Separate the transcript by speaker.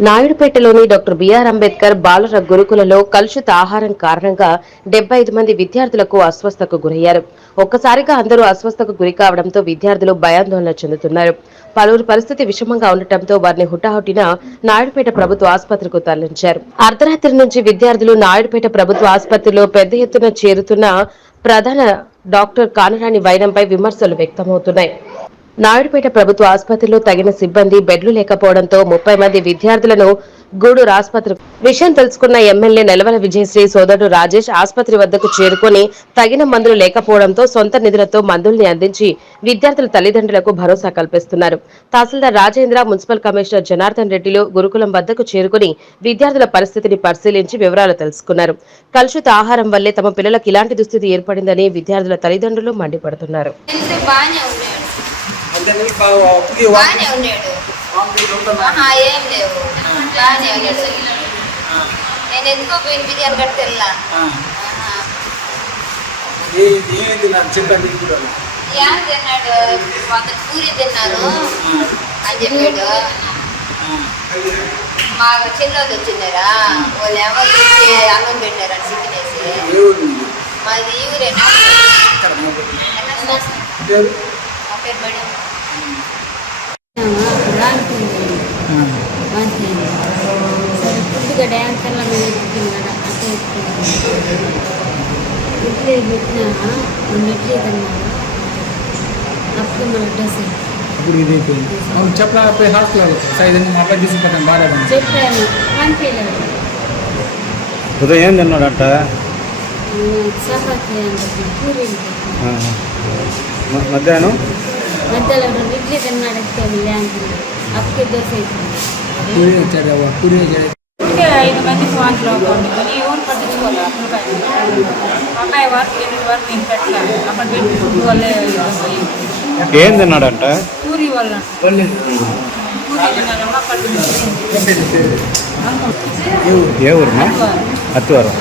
Speaker 1: నాయుడుపేటలోని doctor BR Ambedkar బాలుర గురుకులలో కలుషిత ఆహారం కారణంగా డెబ్బై ఐదు మంది విద్యార్థులకు అస్వస్థకు గురయ్యారు. ఒక్కసారిగా అందరూ అస్వస్థకు గురి కావడంతో విద్యార్థులు భయాందోళన చెందుతున్నారు. పలువురు పరిస్థితి విషమంగా ఉండటంతో వారిని హుటాహుటిన నాయుడుపేట ప్రభుత్వ ఆసుపత్రికి తరలించారు. అర్ధరాత్రి నుంచి విద్యార్థులు నాయుడుపేట ప్రభుత్వ ఆసుపత్రిలో పెద్ద ఎత్తున చేరుతున్న ప్రధాన డాక్టర్ కానరాని వైనంపై విమర్శలు వ్యక్తమవుతున్నాయి. నాయుడుపేట ప్రభుత్వ ఆసుపత్రిలో తగిన సిబ్బంది బెడ్లు లేకపోవడంతో ముప్పై మంది విద్యార్థులను గూడూరు ఆసుపత్రి విషయం తెలుసుకున్న ఎమ్మెల్యే నెలవల విజయశ్రీ సోదరుడు రాజేష్ ఆసుపత్రి వద్దకు చేరుకొని తగిన మందులు లేకపోవడంతో సొంత నిధులతో మందుల్ని అందించి విద్యార్థుల తల్లిదండ్రులకు భరోసా కల్పిస్తున్నారు. తహసీల్దార్ రాజేంద్ర మున్సిపల్ కమిషనర్ జనార్దన్ రెడ్డిలు గురుకులం వద్దకు చేరుకుని విద్యార్థుల పరిస్థితిని పరిశీలించి వివరాలు తెలుసుకున్నారు. కలుషిత ఆహారం వల్లే తమ పిల్లలకు ఇలాంటి దుస్థితి ఏర్పడిందని విద్యార్థుల తల్లిదండ్రులు మండిపడుతున్నారు.
Speaker 2: బాగానే ఉన్నాడు.
Speaker 3: అప్పుకి
Speaker 2: బాగానే ఏం లేవు. బాగానే ఉన్నాడు. నేను ఎందుకో పోయిన బిర్యానీ కట్టి
Speaker 3: చెప్పండి
Speaker 2: ఏం తిన్నాడు? కొంత పూరి తిన్నాను అని చెప్పాడు. మా చిన్నోళ్ళు వచ్చినారా వాళ్ళు ఎవరు అన్నం పెట్టారు అని చికెనేసి
Speaker 3: మీది?
Speaker 2: ఊరేనా
Speaker 3: పేరు?
Speaker 2: మా పేరు మేడం
Speaker 4: కొద్దిగా డ్యాన్స్ అలా మేము ఎత్తుకున్నాడు అట్లా ఎత్తుకున్నాడు ఇడ్లీ పెట్టినా రెండు ఇడ్లీ తిన్నాడు అప్పుడు మన డ్రెస్
Speaker 5: అప్పుడు ఇది అయిపోయింది అవును చెప్పిన పోయి హాస్పిటల్ సార్ ఇదని మా అబ్బాయి తీసుకుంటాను బాగాలేదని
Speaker 4: చెప్పాను కనిపించలేదు
Speaker 6: ఉదయం ఏం తిన్నాడట మధ్యాహ్నం?
Speaker 4: దోశ అయిపోయింది.
Speaker 5: పూరి వచ్చాడు అవ్వ, పూరి వచ్చాడు
Speaker 7: ఊరికే ఐదు మందికి వాంట్లో పండుకొని ఎవరు పట్టించుకోవాలి అబ్బాయి. అబ్బాయి వరకు ఎనిమిది వరకు నేను పెట్టాను అక్కడ పెట్టి ఫుడ్ వల్లే
Speaker 6: ఏం తిన్నాడంట?
Speaker 7: పూరి వల్ల.
Speaker 5: ఏ ఊరు?
Speaker 6: అత్తివారం.